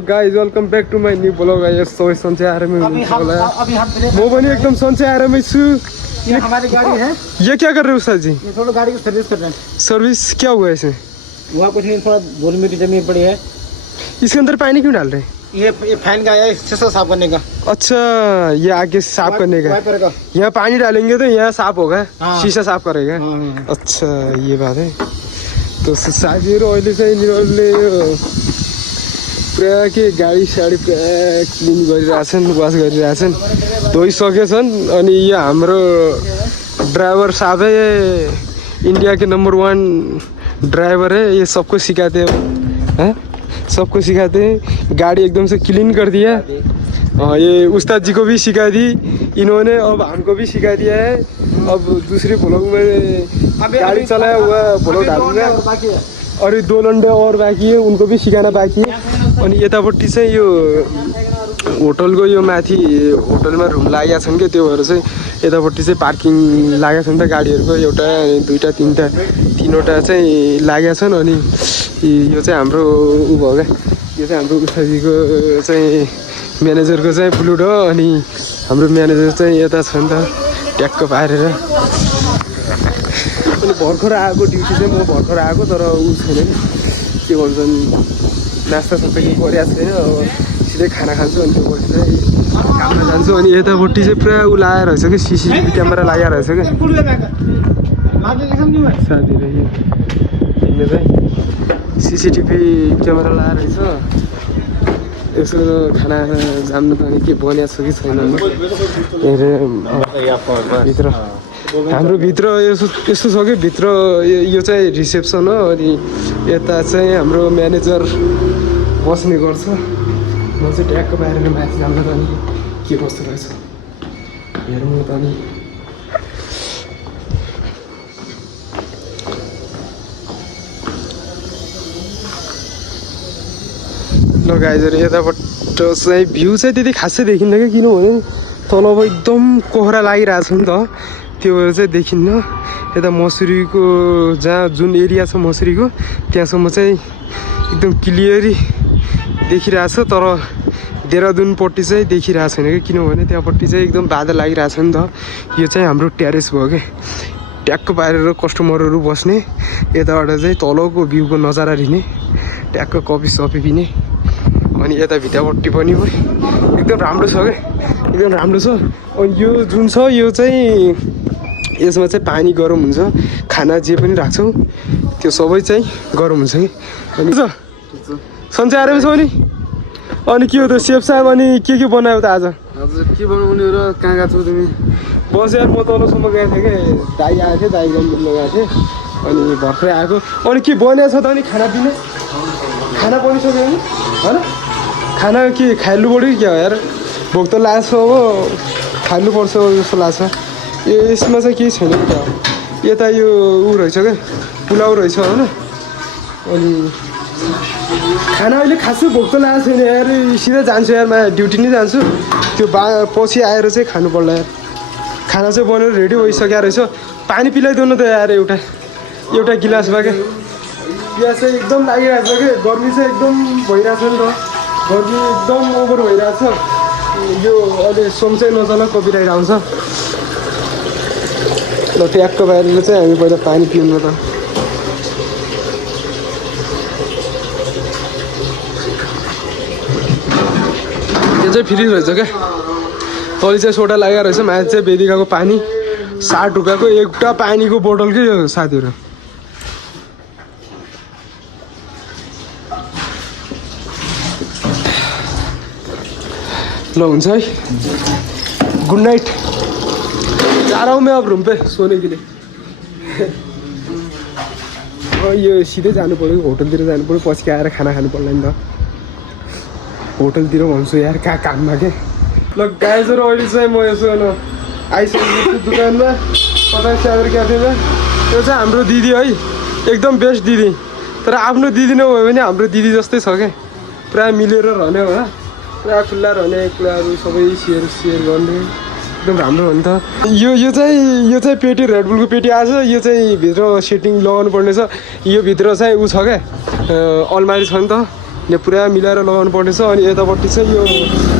Guys welcome back to my new blog. सबै सन्चै आरामै हुनुहुन्छ होला। म पनि एकदम सन्चै आरामै छु। ये हमारी गाड़ी है। ये क्या कर रहे हो उस्ताद जी? ये थोड़ा गाड़ी की सर्विस कर रहे हैं। सर्विस क्या हुआ इसमें? वहाँ कुछ नहीं, थोड़ा धूल मिट्टी जमी पड़ी है। इसके अंदर पानी क्यों डाल रहे हैं? ये फैन का है, शीशा साफ करने का। अच्छा, ये आगे साफ करने का। वाइपर का। यहाँ पानी डालेंगे तो यहाँ साफ होगा। हाँ। शीशा साफ करेगा। हाँ। अच्छा ये बात है। तो साथीहरू अहिले चाहिँ यिनीहरूले पुरा के गाडी साडी पुरा क्लिन गरिरहेछन्, वास गरिरहेछन्, धोइसकेछन्। अनि यो हाम्रो ड्राइवर साहब है, इंडिया के नंबर 1 ड्राइवर है। ये सबको सिखाते हैं, सबको सिखाते हैं। गाड़ी एकदम से क्लीन कर दिया। ये उस्ताद जी को भी सिखा दी इन्होंने, अब हमको भी सिखा दिया है। अब दूसरे ब्लॉग में गाड़ी चलाया हुआ ब्लॉग डालूंगा। और ये 2 लन्डे और बाँकी है, उनको भी सिकाना बाँकी है। अनि यतापट्टि चाहिँ यो होटलको यो माथि होटलमा रुम लागेका छन् क्या, त्यो भएर चाहिँ यतापट्टि चाहिँ पार्किङ लागेका छन् त गाडीहरूको। एउटा, दुईवटा, तीनवटा चाहिँ लागेका छन्। अनि यो चाहिँ हाम्रो ऊ भयो क्या, यो चाहिँ हाम्रो उस्तादीको चाहिँ म्यानेजरको चाहिँ फ्लुट हो। अनि हाम्रो म्यानेजर चाहिँ यता छ नि त, ट्याक्क पारेर। अनि भर्खर आएको ड्युटी चाहिँ म भर्खर आएको, तर ऊ छैन के भन्छन्, नास्ता सबै केही गरिरहेको छैन। अब सिधै खाना खान्छु अनि त्योपछि चाहिँ काममा जान्छु। अनि यतापट्टि चाहिँ पुरा ऊ लगाएर रहेछ कि, CCTV क्यामेरा लगाएर रहेछ क्या साथीहरू। यो चाहिँ CCTV क्यामेरा लगाएर रहेछ। यसो खाना जान्नु त अनि के बनिएको छ कि छैन भित्र। हाम्रो भित्र यस्तो छ कि भित्र यो चाहिँ रिसेप्सन हो। अनि यता चाहिँ हाम्रो म्यानेजर बस्ने गर्छ। म चाहिँ ट्याक्क बाहिर माथि जान्नु त अनि के कस्तो रहेछ हेरौँ त। अनि ल गाइजहरू, यताबाट चाहिँ भ्यू चाहिँ त्यति खासै देखिन्न क्या, किनभने तल अब एकदम कोहरा लागिरहेछ नि त, त्यो भएर चाहिँ देखिन्न। यता मसुरीको जहाँ जुन एरिया छ मसुरीको त्यहाँसम्म चाहिँ एकदम क्लियरी देखिरहेछ। तर देहरादुनपट्टि चाहिँ देखिरहेको छैन कि, किनभने त्यहाँपट्टि चाहिँ एकदम बादल लागिरहेछ नि त। यो चाहिँ हाम्रो ट्यारेस भयो क्या, ट्याक्क पारेर कस्टमरहरू बस्ने। यताबाट चाहिँ तलको भ्यूको नजारा लिने, ट्याक्क कफी सफी पिने। अनि यता भित्रपट्टि पनि एकदम राम्रो छ क्या, एकदम राम्रो छ। अनि यो जुन छ यो चाहिँ यसमा चाहिँ पानी गरम हुन्छ, खाना जे पनि राख्छौँ त्यो सबै चाहिँ गरम हुन्छ कि। अनि सन्चै आरामै छौ नि? अनि के हो त सेफ साहब, अनि के बनायो त आज? हजुर के बनाउने र कहाँ गएको छौ तिमी? बस यार, म तलसम्म गएको थिएँ क्या, दाइ आएको थियो, दाइ गम्बुट लगाएको थिएँ। अनि भर्खरै आएको। अनि के बनाएको छ त? अनि खाना पिना खाना बनिसक्यो नि होइन? खाना के खाइल्नु पऱ्यो कि क्या हो यार? भोक त लाग्छ, अब खाइल्नु पर्छ जस्तो लाग्छ। यसमा चाहिँ केही छैन क्या, यता यो ऊ रहेछ क्या, पुलाउ रहेछ होइन। अनि खाना अहिले खासै भोक त लागेको छैन यार, सिधै जान्छु यार, ड्युटी नै जान्छु। त्यो पछि आएर चाहिँ खानु पर्ला यार। खाना चाहिँ बनेर रेडी भइसकेको रहेछ। पानी पिलाइदिनु त यार, एउटा गिलासमा क्या। प्याज चाहिँ एकदम लागिरहेको छ क्या, गर्मी चाहिँ एकदम भइरहेछ नि त, गर्मी एकदम ओभर भइरहेछ। यो अहिले सोम चाहिँ नचला कपिराइट आउँछ। ल ट्याक्क बाहिर चाहिँ हामी पहिला पानी पिउनु त। यो चाहिँ फ्रिज रहेछ क्या, तलि चाहिँ सोडा लागेको रहेछ, माथि चाहिँ वेदिकाको पानी। 60 रुपियाँको एउटा पानीको बोतल के यो साथीहरू। ल हुन्छ है, गुड नाइट। जा रहा हूँ मैं अब रूम पे सोने के लिए। यो सिधै जानु पऱ्यो, होटलतिर जानु पऱ्यो, पछि आएर खाना खानु पर्ला नि त। होटलतिर भन्छु यार, कहाँ काममा के। ल गाइजहरू, अहिले चाहिँ म यसो आइसकेको छु दुकानमा, 50 सागर क्याफेमा। यो चाहिँ हाम्रो दिदी है, एकदम बेस्ट दिदी। तर आफ्नो दिदी नभयो भने हाम्रो दिदी जस्तै छ क्या, पुरा मिलेर रहने होला, पुरा खुल्ला रहने, कुराहरू सबै सेयर गर्ने, एकदम राम्रो हो नि त। यो चाहिँ पेटी रेडबुलको पेटी आएछ। यो चाहिँ भित्र सेटिङ लगाउनु पर्ने छ। यो भित्र चाहिँ ऊ छ क्या, अलमारी छ नि त, यहाँ पुरा मिलाएर लगाउनु पर्नेछ। अनि यतापट्टि चाहिँ यो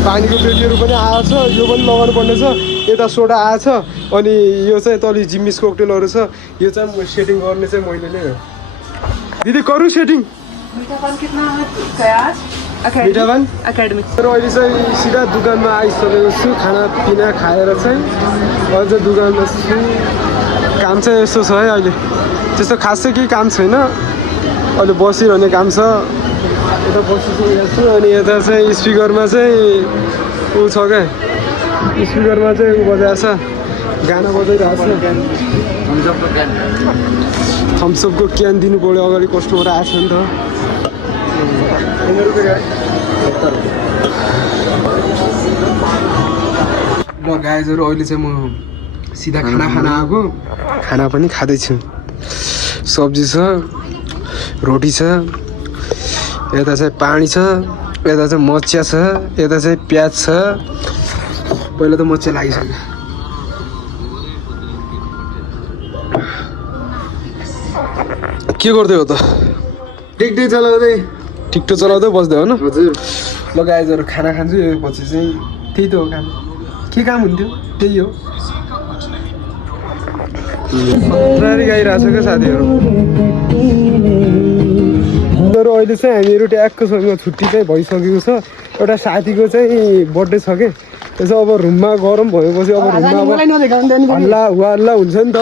पानीको पेटीहरू पनि आएछ, यो पनि लगाउनु पर्नेछ। यता सोडा आएछ, अनि यो चाहिँ तल जिम्मिस कोकटेलहरू छ। यो चाहिँ म सेटिङ गर्ने चाहिँ मैले नै हो। दिदी करू सेटिङ मीठापान कितना है आज? मिठापान एकेडमिक र अहिले चाहिँ सिधा दोकानमा आइसकेको छु। खानापिना खाएर चाहिँ अझ दोकानमा छु। काम चाहिँ यस्तो छ है, अहिले त्यस्तो खास चाहिँ केही काम छैन, अहिले बसिरहने काम छ। यता बसिसकेको छु। अनि यता चाहिँ स्पिकरमा चाहिँ ऊ छ क्या, स्पिकरमा चाहिँ ऊ बजाएको छ, गाना बजाइरहेको छ। थम्सअपको क्यान दिनु पऱ्यो, अगाडि कस्टमर आएको छ नि त। ल गाइजहरू अहिले चाहिँ म सिधा खाना खान आएको। खाना पनि खाँदैछु। सब्जी छ, रोटी छ, यता चाहिँ पानी छ, यता चाहिँ मचिया छ, यता चाहिँ प्याज छ। पहिला त मचिया लागिसक्यो। के गर्दै हो त? टिकटिक चलाउँदै टिकटक चलाउँदै बस्दै हो न? हजुर। ल गाइजहरू खाना खान्छु। यो पछि चाहिँ त्यही त हो काम। के काम हुन्थ्यो त्यही हो। रारी गाइरहेको छ क्या साथीहरू। तर अहिले चाहिँ हामीहरू ट्याक्कसँग छुट्टी चाहिँ भइसकेको छ। एउटा साथीको चाहिँ बर्थडे छ कि, त्यसो अब रुममा गरम भएपछि अब रुममा अब हल्ला हुवाल्ला हुन्छ नि त।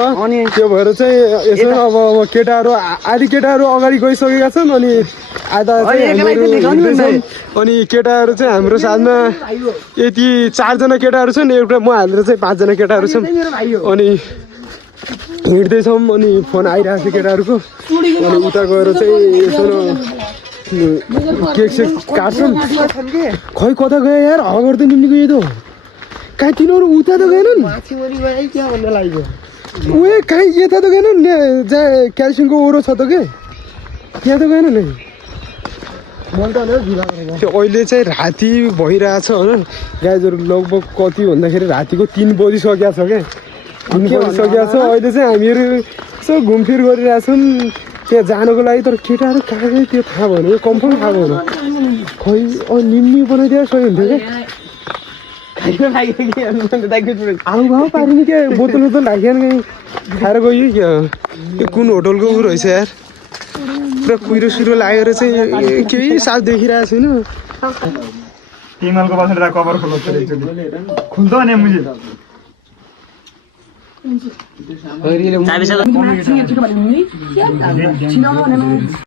त्यो भएर चाहिँ यसो अब केटाहरू आधी केटाहरू अगाडि गइसकेका छन्, अनि आधा चाहिँ हामीहरू हिँड्दैछौँ। अनि केटाहरू चाहिँ हाम्रो साथमा यति 4जना केटाहरू छन्, एउटा म हालेर चाहिँ 5जना केटाहरू छन्। अनि हिँड्दैछौँ, अनि फोन आइरहेको छ केटाहरूको। अनि उता गएर चाहिँ यसो केक सेक काट्छन्। खै कता गयो यार, हावा गर्दै निम्ति गयो त। कहाँ तिनीहरू उता त गएनन्, उयो कहीँ यता त गएनन्, जहाँ क्याल्सियमको ओरो छ त के, त्यहाँ त गएन नि। त्यो अहिले चाहिँ राति भइरहेछ होइन गाइजहरू। लगभग कति भन्दाखेरि रातिको 3 बजिसकेको छ क्या, 3 बजिसकेको छ। अहिले चाहिँ हामीहरू यसो घुमफिर गरिरहेछौँ त्यहाँ जानको लागि। तर केटाहरू कहाँ गयो त्यो थाहा भएन, कन्फर्म थाहा भएन। खै निम्मी बनाइदिएर सही हुन्थ्यो क्या। आउ भाउ पारिने क्या, बोतल राखेन कहीँ खाएर गयो क्या। यो कुन होटलको ऊ रहेछ यार, पुरा कुहिरो सुइरो लागेर चाहिँ केही साथ देखिरहेको छैन। टीमल को पास कभर खोलो खुलता नहीं मुझे